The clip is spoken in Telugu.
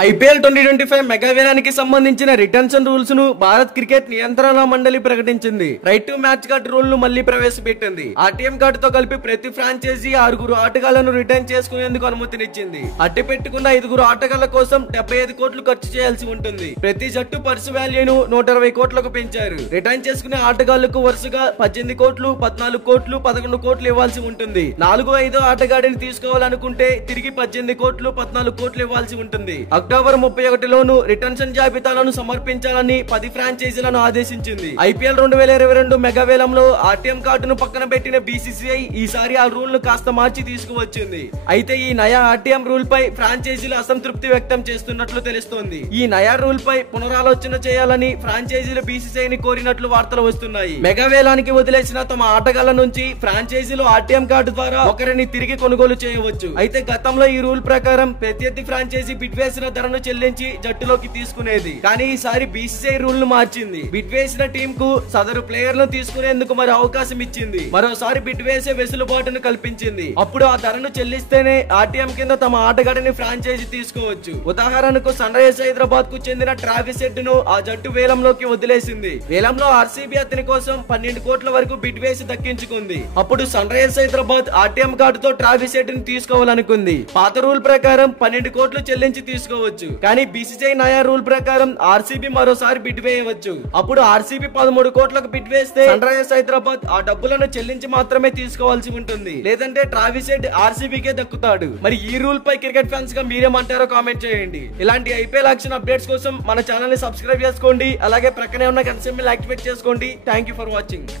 ఐపీఎల్ 2025 మెగా వేలానికి సంబంధించిన రిటెన్షన్ రూల్స్ ను భారత్ క్రికెట్ నియంత్రణ మండలి ప్రకటించింది. Right to match card rule ను మళ్లీ ప్రవేశపెట్టింది. ఆర్టీఎం కార్డు తో కలిపి ప్రతి ఫ్రాంచైజీ 6 ఆటగాళ్లను రిటైన్ చేసుకునేందుకు అనుమతినిచ్చింది. అట్టి పెట్టుకున్న 5 ఆటగాళ్ల కోసం 75 కోట్లు ఖర్చు చేయాల్సి ఉంటుంది. ప్రతి జట్టు పర్సు వాల్యూను 120 కోట్లకు పెంచారు. రిటైన్ చేసుకునే ఆటగాళ్లకు వరుసగా 18 కోట్లు, 14 కోట్లు, 11 కోట్లు ఇవ్వాల్సి ఉంటుంది. 4-5 ఆటగాడిని తీసుకోవాలనుకుంటే తిరిగి 18 కోట్లు, 14 కోట్లు ఇవ్వాల్సి ఉంటుంది. అక్టోబర్ 31లోను రిటెన్షన్ జాబితాలను సమర్పించాలని 10 ఫ్రాంచైజీలను ఆదేశించింది. ఐపీఎల్ 2022 మెగా వేలంలో ఆర్టీఎం కార్డును పక్కన పెట్టిన బీసీసీఐ ఈసారి ఆ రూల్ ను కాస్త మార్చి తీసుకువచ్చింది. అయితే ఈ నయా ఆర్టీఎం రూల్ పై ఫ్రాంచైజీలు అసంతృప్తి వ్యక్తం చేస్తున్నట్లు తెలుస్తోంది. ఈ నయా రూల్ పై పునరాలోచన చేయాలని ఫ్రాంచైజీలు బీసీసీఐని కోరినట్లు వార్తలు వస్తున్నాయి. మెగా వేలానికి వదిలేసిన తమ ఆటగాళ్ల నుంచి ఫ్రాంచైజీలు ఆర్టీఎం కార్డు ద్వారా ఒకరిని తిరిగి కొనుగోలు చేయవచ్చు. అయితే గతంలో ఈ రూల్ ప్రకారం ప్రత్యర్థి ఫ్రాంచైజీ బిడ్ వేసిన ధరను చెల్లించి జట్టులోకి తీసుకునేది. కానీ ఈసారి బీసీసీఐ రూల్ ను మార్చింది. బిడ్ వేసిన టీం కు సదరు ప్లేయర్ ను తీసుకునేందుకు మరో అవకాశం ఇచ్చింది. మరోసారి బిడ్ వేసే వెసులుబాటును కల్పించింది. అప్పుడు ఆ ధరను చెల్లిస్తేనే ఆర్టీఎం కింద తమ ఆటగాడిని ఫ్రాంచైజీ తీసుకోవచ్చు. ఉదాహరణకు సన్ రైజర్స్ హైదరాబాద్ కు చెందిన ట్రావిస్ హెడ్ ను ఆ జట్టు వేలంలోకి వదిలేసింది. వేలంలో ఆర్సీబీ అతని కోసం 12 కోట్ల వరకు బిడ్ వేసి దక్కించుకుంది. అప్పుడు సన్ రైజర్స్ హైదరాబాద్ ఆర్టీఎం కార్డుతో ట్రావిస్ హెడ్ ని తీసుకోవాలనుకుంది. పాత రూల్ ప్రకారం 12 కోట్లు చెల్లించి తీసుకోవచ్చు. కానీ బీసీసీఐ నయా రూల్ ప్రకారం ఆర్సీబీ మరోసారి బిడ్ వేయవచ్చు. అప్పుడు ఆర్సీబీ 13 కోట్లకు బిడ్ వేస్తే సన్ రైజర్స్ హైదరాబాద్ ఆ డబ్బులను చెల్లించి మాత్రమే తీసుకోవాల్సి ఉంటుంది. లేదంటే ట్రావిస్ హెడ్ ఆర్సీబీకే దక్కుతాడు. మరి ఈ రూల్ పై క్రికెట్ ఫ్యాన్స్ గా మీరేమంటారో కామెంట్ చేయండి. ఇలాంటి ఐపీఎల్ యాక్షన్ అప్డేట్స్ కోసం మన ఛానల్ ని సబ్స్క్రైబ్ చేసుకోండి. అలాగే ప్రక్కనే ఉన్న గంట సింబల్ యాక్టివేట్ చేసుకోండి. Thank you for watching.